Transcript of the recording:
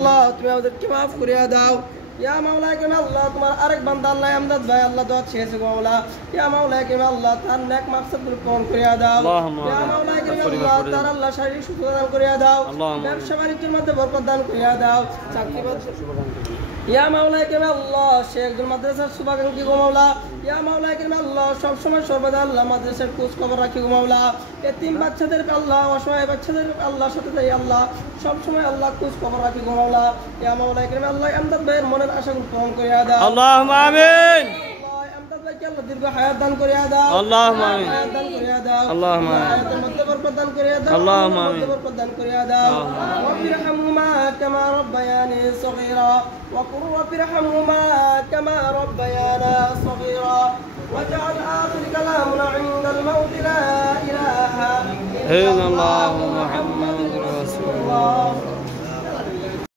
আল্লাহ তুমি আমাদেরকে মাফ করিয়া দাও। ইয়া মাওলা কেন আল্লাহ তোমার আরেক বান্দা আল্লাহ আমদাদ ভাই আল্লাহ দোয়া চেয়েছে গো মাওলা। ইয়া মাওলা কেন আল্লাহ তার নেক মাকসাদগুলো পূরণ করিয়া দাও। ইয়া মাওলা কেন আল্লাহ তার আল্লাহ শারীরিক সুস্থতা দান করিয়া দাও। ব্যবসা বাণিজ্যের মধ্যে বরকত দান করিয়া দাও। চাকরি বাকরি ইয়া মাওলা কেন আল্লাহ সে একজন মাদ্রাসার শুভাকাঙ্ক্ষী গো মাওলা। ইয়া মাওলা কেন আল্লাহ সব সময় সর্বদা আল্লাহ মাদ্রাসার খোঁজ খবর রাখি গো মাওলা। এতিম বাচ্চাদের আল্লাহ অসহায় বাচ্চাদের আল্লাহর সাথে যাই আল্লাহ সব সময় আল্লাহ খোঁজ খবর রাখি গো মাওলা। ইয়া মাওলা কেন আল্লাহ আমদাদ ভাইয়ের মনের আশাগুলো পূরণ করিয়া দাও। আল্লাহুম্মা আমিন। আমদাদ ভাইকে আল্লাহ দীর্ঘ হায়াত দান করিয়া দাও। আল্লাহুম্মা আমিন। হায়াত দান করিয়া দাও। আল্লাহুম্মা আমিন। হায়াতের মধ্যে বরকত দান করিয়া দাও। আল্লাহুম্মা আমিন। বরকত দান করিয়া দাও। ওয়াফিরহামহুমা কামা রাব্বায়ানি সগীরা وقل رب ارحمهما كما ربيانا صغيرا واجعل آخر كلامنا عند الموت لا إله إلا الله محمد رسول الله